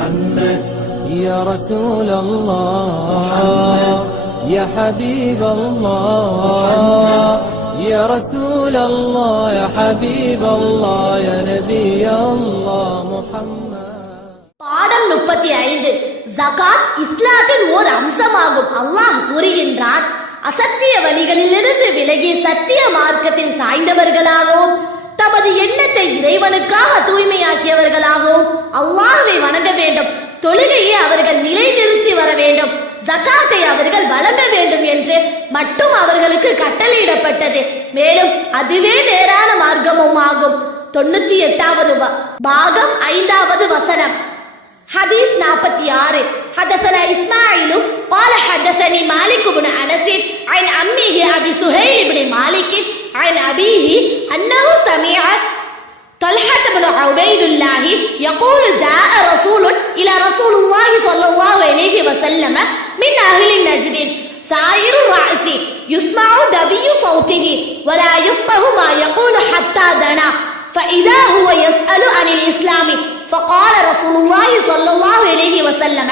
محمد يا رسول الله يا حبيب الله يا رسول الله يا حبيب الله يا نبي الله محمد பாடம் முப்பத்தி ஐந்து ஜகாத் இஸ்லாத்தின் ஓர் அம்சமாகும் அல்லாஹ் கூறுகின்றான் அசத்திய வழிகளிலிருந்து விலகி சத்திய மார்க்கத்தில் சாய்ந்தவர்களாகவும் தமது எண்ணத்தை இறைவனுக்காக தூய்மையாக்கியவர்களாகவும் அல்லாஹ்வை வணங்க வேண்டும் தொழுகையை அவர்கள் நிலைநிறுத்தி வர வேண்டும் ஜகாத்தை அவர்கள் வழங்க வேண்டும் என்று மட்டும் அவர்களுக்கு கட்டளையிடப்பட்டது மேலும் அதுவே நேரான மார்க்கமும் ஆகும் தொண்ணூத்தி எட்டாவது வ- பாகம் ஐந்தாவது வசனம் حديث نابتي آره حدثنا إسماعيل قال حدثني مالك بن أنس عن أمه أبي سهيل بن مالك عن أبيه أنه سمع طلحة بن عبيد الله يقول جاء رسول إلى رسول الله صلى الله عليه وسلم من أهل نجد سائر الرأس يسمع دبي صوته ولا يفقه ما يقول حتى دنا. فإذا هو يسأل عن الإسلام فقال رسول الله صلى الله عليه وسلم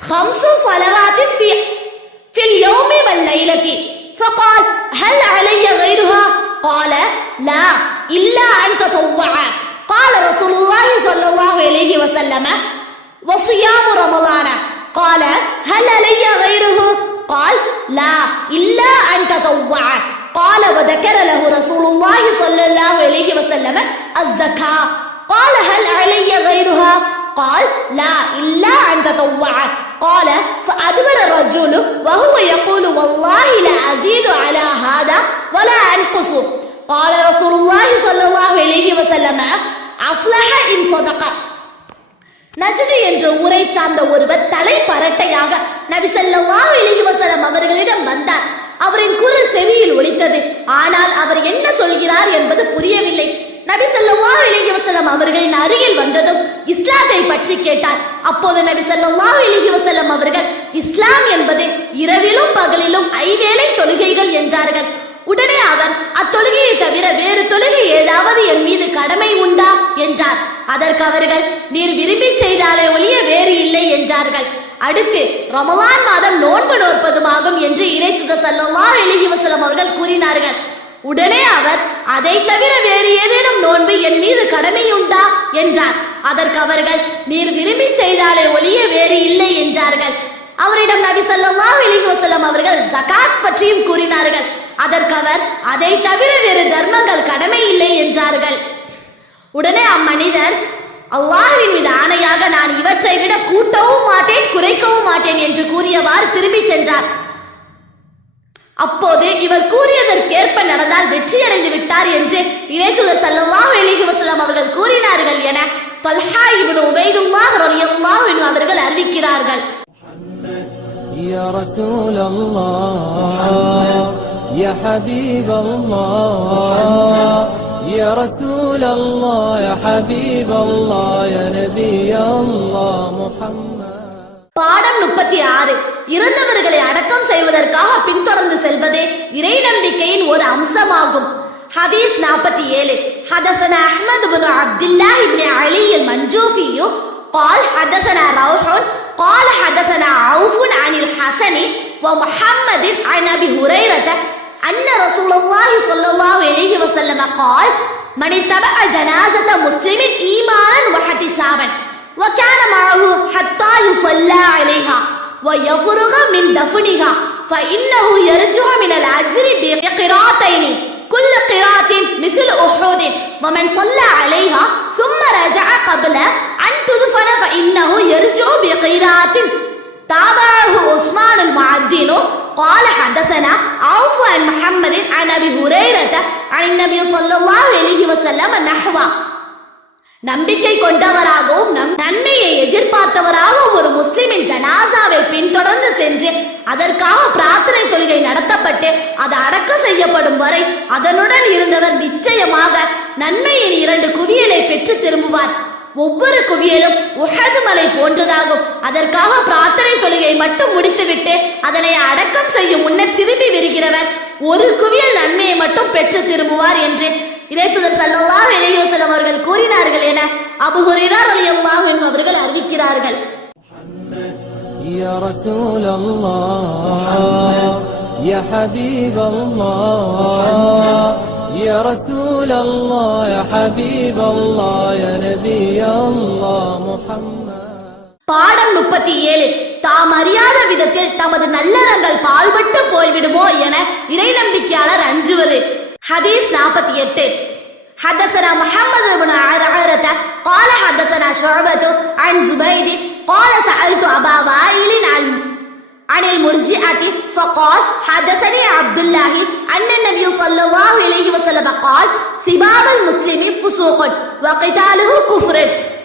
خمس صلوات في في اليوم والليلة. فقال هل علي غيرها? قال لا إلا أن تطوع قال رسول الله صلى الله عليه وسلم وصيام رمضان. قال هل علي غيره? قال لا إلا أن تطوع قال وذكر له رسول الله صلى الله عليه وسلم الزكاة. قال هل علي غيرها? قال لا إلا أن تطوع قال فأدبر الرجل وهو يقول والله لا أزيد على هذا ولا أنقص قال رسول الله صلى الله عليه وسلم أفلح إن صدق நஜது என்ற ஊரை சார்ந்த ஒருவர் தலை பரட்டையாக நபி ஸல்லல்லாஹு அலைஹி வஸல்லம் அவர்களிடம் வந்தார் அவரின் குரல் செவியில் ஒலித்தது ஆனால் அவர் என்ன சொல்கிறார் என்பது புரியவில்லை நபி ஸல்லல்லாஹு அலைஹி வஸல்லம் அவர்களின் அருகில் வந்ததும் இஸ்லாத்தை பற்றி கேட்டார். அப்போது நபி சல்லாஹ் அலிஹி வசல்லம் அவர்கள் இஸ்லாம் என்பது இரவிலும் பகலிலும் ஐவேளை தொழுகைகள் என்றார்கள். உடனே அவர் அத்தொழுகையை தவிர வேறு தொழுகை ஏதாவது என் மீது கடமை உண்டா? என்றார். அதற்கு அவர்கள் நீர் விரும்பி செய்தாலே ஒழிய வேறு இல்லை என்றார்கள். அடுத்து ரமலான் மாதம் நோன்பு நோற்பதுமாகும் என்று இறைத்துத சல்லல்லாஹு அலிஹி வசலம் அவர்கள் கூறினார்கள். உடனே அவர் அதை தவிர வேறு ஏதேனும் நோன்பு என் மீது கடமை உண்டா? என்றார். அதற்கு அவர்கள் நீர் விரும்பி செய்தாலே ஒழிய வேறு இல்லை என்றார்கள். அவரிடம் நபி ஸல்லல்லாஹு அலைஹி செல்லும் அவர்கள் ஜகாத் பற்றியும் கூறினார்கள். அதற்கு அவர் அதை தவிர வேறு தர்மங்கள் கடமை இல்லை என்றார்கள். உடனே அம்மனிதர் அல்லாஹின் மீது ஆணையாக நான் இவற்றை விட கூட்டவும் மாட்டேன் குறைக்கவும் மாட்டேன் என்று கூறியவாறு திரும்பிச் சென்றார். அப்போது இவர் கூறியதற்கேற்ப நடந்தால் வெற்றியடைந்து விட்டார் என்று இறைத்துதர் ஸல்லல்லாஹு அலைஹி செல்லும் அவர்கள் கூறினார்கள் என தொல்ஹா இப்னு உபைதுல்லாஹ் ரலியல்லாஹு அன்ஹு அவர்கள் அறிவிக்கிறார்கள் يا رسول الله يا حبيب الله يا رسول الله يا حبيب الله يا نبي الله محمد பாடம் முப்பத்தி ஆறு இறந்தவர்களை அடக்கம் செய்வதற்காக பின்தொடர்ந்து செல்வதே இறை நம்பிக்கையின் ஒரு அம்சமாகும் ഹദീസ് നാൽപ്പത്തിയേഴ് ഹദസന أحمد ബിൻ عبد ഇബ്നു അലി അൽ മൻജൂഫിയു قال حدثنا روح. قال حدثنا عوف عن الحسن ومحمد عن أبي هريرة أن رسول الله صلى الله عليه وسلم قال من اتبع جنازة مسلم إيمانا واحتسابا وكان معه حتى يصلى عليها ويفرغ من دفنها فإنه يرجع من الأجر بقراطين. كل قراط مثل أحد ومن صلى عليها ثم رجع قبل أن تدفن فإنه يرجع بقراط تابعه عثمان المعدن قال حدثنا عوف عن محمد عن ابي هريره عن النبي صلى الله عليه وسلم نحوه நம்பிக்கை கொண்டவராகவும் நம் நன்மையை எதிர்பார்த்தவராகவும் ஒரு முஸ்லிமின் ஜனாசாவை பின்தொடர்ந்து சென்று அதற்காக பிரார்த்தனை தொழுகை நடத்தப்பட்டு அது அடக்கம் செய்யப்படும் வரை அதனுடன் இருந்தவர் நிச்சயமாக நன்மையின் இரண்டு குவியலை பெற்று திரும்புவார் ஒவ்வொரு குவியலும் உஹது மலை போன்றதாகும் அதற்காக பிரார்த்தனை தொழுகை மட்டும் முடித்துவிட்டு அதனை அடக்கம் செய்யும் முன்னர் திரும்பி வருகிறவர் ஒரு குவியல் நன்மையை மட்டும் பெற்று திரும்புவார் என்று இறைத்துதர் ஸல்லல்லாஹு அலைஹி வஸல்லம் அவர்கள் கூறினார்கள் என அபூ ஹுரைரா ரலியல்லாஹு அன்ஹு அவர்கள் அறிவிக்கிறார்கள் يا رسول الله يا حبيب الله يا رسول الله يا حبيب الله يا نبي الله محمد பாடம் முப்பத்தி ஏழு தாம் அறியாத விதத்தில் தமது நல்லறங்கள் பால்பட்டு போய்விடுமோ என இறை நம்பிக்கையாளர் அஞ்சுவது ஹதீஸ் நாற்பத்தி எட்டு حدثنا محمد بن عرعرة قال حدثنا شعبة عن زبيد قال سألت أبا وائل عن عن المرجئة فقال حدثني عبد الله أن النبي صلى الله عليه وسلم قال سباب المسلم فسوق وقتاله كفر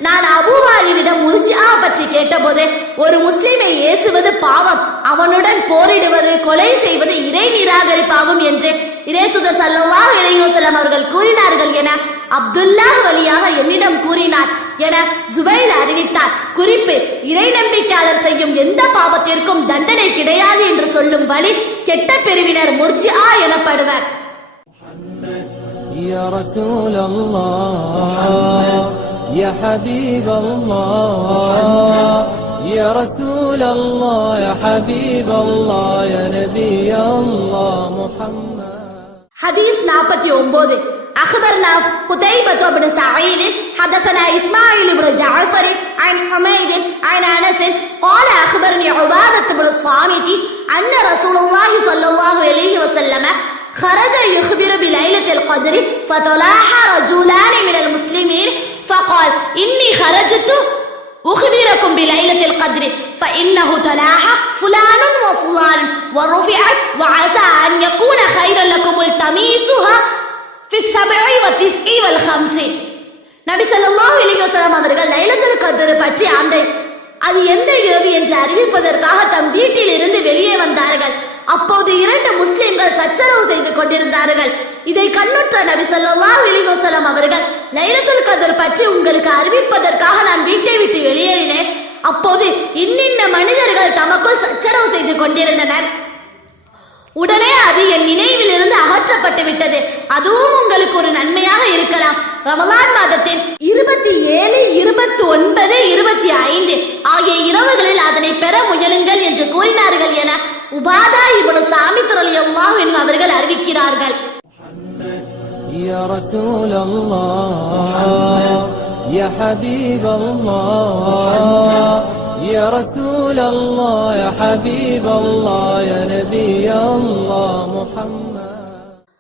நான் அபூவாலினிடம் முர்ஜிஆ பற்றி கேட்டபோது ஒரு முஸ்லிமை ஏசுவது பாவம் அவனுடன் போரிடுவது கொலை செய்வது இறை நிராகரிப்பாகும் என்று இறைத்துதர் ஸல்லல்லாஹு அலைஹி வஸல்லம் அவர்கள் கூறினார்கள் என அப்துல்லாஹ் வழியாக என்னிடம் கூறினார் என ஜுபைல் அறிவித்தார் குறிப்பு இறை நம்பிக்கையாளர் செய்யும் எந்த பாவத்திற்கும் தண்டனை கிடையாது என்று சொல்லும் வழி கெட்ட பிரிவினர் முர்ஜிஆ எனப்படுவர் يا رسول الله يا حبيب الله يا رسول الله يا حبيب الله يا نبي الله محمد حديث நாற்பத்தி ஒன்பது أخبرنا قتيبة بن سعيد حدثنا إسماعيل بن جعفر عن حميد عن أنس قال أخبرني عبادة بن الصامت أن رسول الله صلى الله عليه وسلم خرج يخبر بليلة القدر فتلاحى رجلان من المسلمين فقال إني خرجت أخبركم بليلة القدر فإنه تلاحى فلان وفلان ورفعت وعسى أن يكون خيرا لكم التميسها அவர்கள் லைலத்தில் பற்றி ஆண்டை அது எந்த இரவு என்று அறிவிப்பதற்காக தம் வீட்டில் இருந்து வெளியே வந்தார்கள். அப்போது இரண்டு முஸ்லிம்கள் சச்சரவு செய்து கொண்டிருந்தார்கள். இதை கண்ணுற்ற நபி சொல்லா அவர்கள் லைலத்தில் கதிர் பற்றி உங்களுக்கு அறிவிப்பதற்காக நான் வீட்டை விட்டு வெளியேறினேன். அப்போது இன்னின்ன மனிதர்கள் தமக்குள் சச்சரவு செய்து கொண்டிருந்தனர். உடனே அது என் நினைவில் இருந்து அகற்றப்பட்டு விட்டது அதுவும் உங்களுக்கு ஒரு நன்மையாக இருக்கலாம் ரமலான் மாதத்தின் இருபத்தி ஏழு இருபத்தி ஒன்பது இருபத்தி ஐந்து ஆகிய இரவுகளில் அதனை பெற முயலுங்கள் என்று கூறினார்கள் என உபாதா இவனு சாமி துறலியல்லாஹ் என்று அவர்கள் அறிவிக்கிறார்கள் يا رسول الله يا حبيب الله يا رسول الله يا حبيب الله يا نبي الله محمد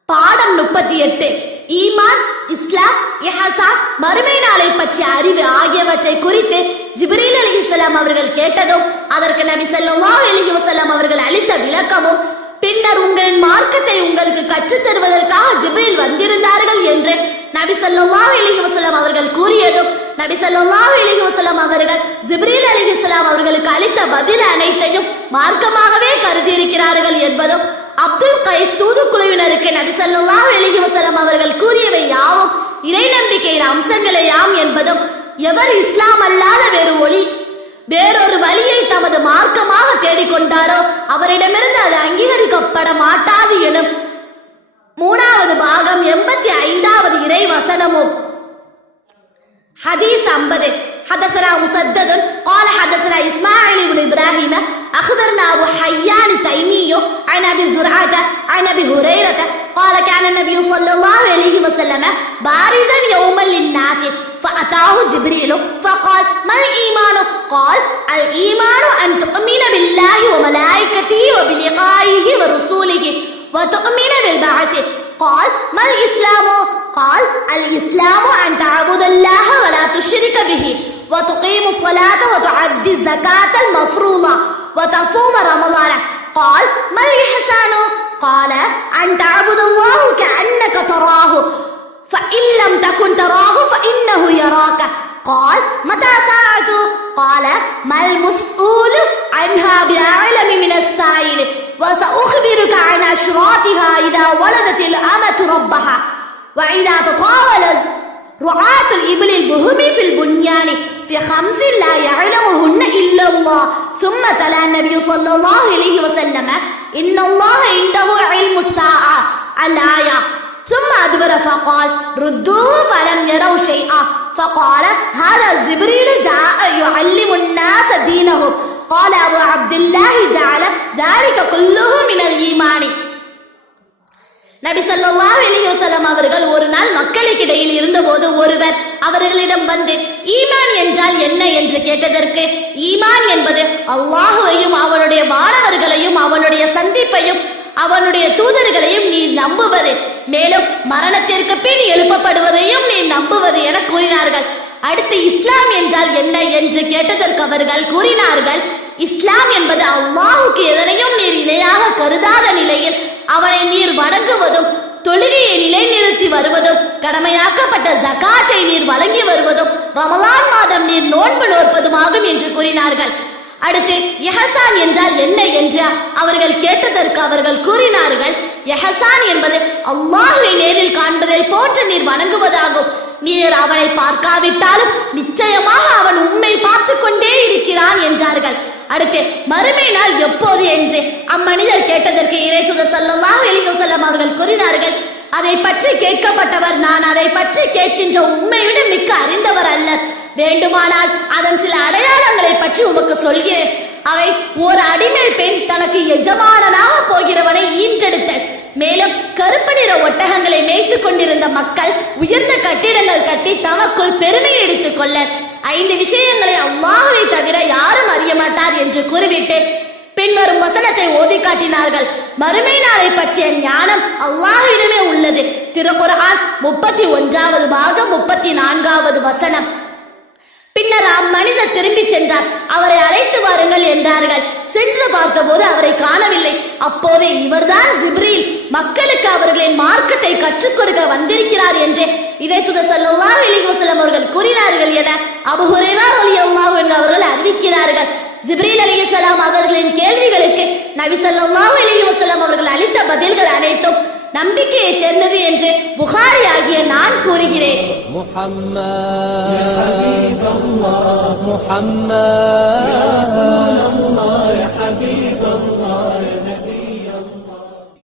பாடம் முப்பத்தி எட்டு ஈமான் இஸ்லாம் இஹசான் மறுமை நாளை பற்றிய அறிவு ஆகியவற்றை குறித்து ஜிப்ரீல் அலிஹிஸ்ஸலாம் அவர்கள் கேட்டதும் அதற்கு நபி ஸல்லல்லாஹு அலைஹி வஸல்லம் அவர்கள் அளித்த விளக்கமும் பின்னர் உங்களின் மார்க்கத்தை உங்களுக்கு கற்றுத் தருவதற்காக ஜிப்ரீல் வந்திருந்தார்கள் என்று நபி ஸல்லல்லாஹு அலைஹி வஸல்லம் அவர்கள் கூறியதும் நபி ஸல்லல்லாஹு அலிஹி வசலாம் அவர்கள் ஜிப்ரீல் அலிஹிஸ்ஸலாம் அவர்களுக்கு அளித்த பதில் அனைத்தையும் மார்க்கமாகவே கருதியிருக்கிறார்கள் என்பதும் அப்துல் கைஸ் தூதுக்குழுவினருக்கு நபி ஸல்லல்லாஹு அலிஹி வசலாம் அவர்கள் கூறியவை யாவும் இறை நம்பிக்கையின் அம்சங்களேயாம் என்பதும் எவர் இஸ்லாம் அல்லாத வேறு ஒளி வேறொரு வழியை தமது மார்க்கமாக தேடிக்கொண்டாரோ அவரிடமிருந்து அது அங்கீகரிக்கப்பட மாட்டாது எனும் மூணாவது பாகம் எண்பத்தி ஐந்தாவது இறை வசனமும் حديث أنبذ حدثنا مسدد. قال حدثنا إسماعيل بن إبراهيم. أخبرنا أبو حيان التيمي عن أبي زرعة عن أبي هريرة. قال كان النبي صلى الله عليه وسلم بارزا يوما للناس فأتاه جبريل فقال ما الإيمان؟ قال الإيمان أن تؤمن بالله وملائكته وبلقائه ورسوله وتؤمن بالبعث. قال ما الإسلام؟ قال الإسلام أن تعبد الله ولا تشرك به وتقيم الصلاة وتعدي الزكاة المفروضة وتصوم رمضان. قال ما الإحسان؟ قال أن تعبد الله كأنك تراه. فإن لم تكن تراه فإنه يراك. قال متى ساعة قال ما المسؤول عنها بأعلم من السائل. وسأخبرك عن أشراطها إذا ولدت الأمة ربها. وإذا تطاول رعاة الإبل البهم في البنيان في خمس لا يعلمهن إلا الله. ثم تلا النبي صلى الله عليه وسلم إن الله عنده علم الساعة الآية. ثم أدبر فقال ردوه فلم يروا شيئا. فقال هذا جبريل جاء يعلم الناس دينهم. قال أبو عبد الله جعل ذلك كله من الإيمان. நபி ஸல்லல்லாஹு அலிஹசலம் அவர்கள் ஒரு நாள் மக்களுக்கிடையில் இருந்தபோது ஒருவர் அவர்களிடம் வந்து ஈமான் என்றால் என்ன? என்று கேட்டதற்கு ஈமான் என்பது அல்லாஹுவையும் அவனுடைய வாரவர்களையும் அவனுடைய சந்திப்பையும் அவனுடைய தூதர்களையும் நீ நம்புவது. மேலும் மரணத்திற்கு பின் எழுப்பப்படுவதையும் நீ நம்புவது என கூறினார்கள். அடுத்து இஸ்லாம் என்றால் என்ன? என்று கேட்டதற்கு அவர்கள் கூறினார்கள் இஸ்லாம் என்பது அல்லாஹுக்கு எதனையும் நீர் இணையாக கருதாத நிலையில் அவனை நீர் வணங்குவதும் தொழுகையை நிலைநிறுத்தி வருவதும் கடமையாக்கப்பட்ட ஜகாத்தை நீர் வழங்கி வருவதும் ரமலான் மாதம் நீர் நோன்பு நோற்பதுமாகும் என்று கூறினார்கள். அடுத்து எஹசான் என்றால் என்ன என்று அவர்கள் கேட்டதற்கு அவர்கள் கூறினார்கள். எஹசான் என்பது அல்லாஹ்வை நேரில் காண்பதை போன்று நீர் வணங்குவதாகும். நீர் அவனை பார்க்காவிட்டாலும் நிச்சயமாக அவன் உண்மை பார்த்து கொண்டே இருக்கிறான் என்றார்கள். அடுத்து மறுமை நாள் எப்போது என்று அம்மனிதர் கேட்டதற்கு இறைத்துத ஸல்லல்லாஹு வெளியும் செல்லம் அவர்கள் கூறினார்கள் அதை பற்றி கேட்கப்பட்டவர் நான் அதை பற்றி கேட்கின்ற உண்மையுடன் மிக்க அறிந்தவர் அல்ல. வேண்டுமானால் அதன் சில அடையாளங்களை பற்றி உமக்கு சொல்கிறேன். அவை ஒரு அடிமை பெண் தனக்கு எஜமானனாக போகிறவனை ஈன்றெடுத்த மேலும் கருப்பு நிற ஒட்டகங்களை மேய்த்து கொண்டிருந்த மக்கள் உயர்ந்த கட்டிடங்கள் கட்டி தமக்குள் பெருமை எடுத்துக் கொள்ள ஐந்து விஷயங்களை அல்லாஹுவை தவிர யாரும் அறிய மாட்டார் என்று கூறிவிட்டு பின்வரும் வசனத்தை ஓதி காட்டினார்கள். மறுமை நாளை பற்றிய ஞானம் அல்லாஹ்விடமே உள்ளது. திருக்குர்ஆன் முப்பத்தி ஒன்றாவது பாகம் முப்பத்தி நான்காவது வசனம். பின்னர் அம்மனிதர் திரும்பி சென்றார். அவரை அழைத்து வாருங்கள் என்றார்கள். சென்று பார்த்தபோது அவரை காணவில்லை. அப்போதே இவர்தான் ஜிப்ரீல். மக்களுக்கு அவர்களின் மார்க்கத்தை கற்றுக் கொடுக்க வந்திருக்கிறார் என்று இதை துத சல்லாஹ் அலிஹசலம் அவர்கள் கூறினார்கள் என அபுஹுரேரா ஒலி அல்லாஹ் என்று அவர்கள் அறிவிக்கிறார்கள். ஜிப்ரீல் அலி சலாம் அவர்களின் கேள்விகளுக்கு நபி சல்லாஹ் அலி வசலாம் அவர்கள் அளித்த பதில்கள் அனைத்தும் நம்பிக்கையை சேர்ந்தது என்று புகாரி ஆகிய நான் கூறுகிறேன். முஹம்மது முஹம்மது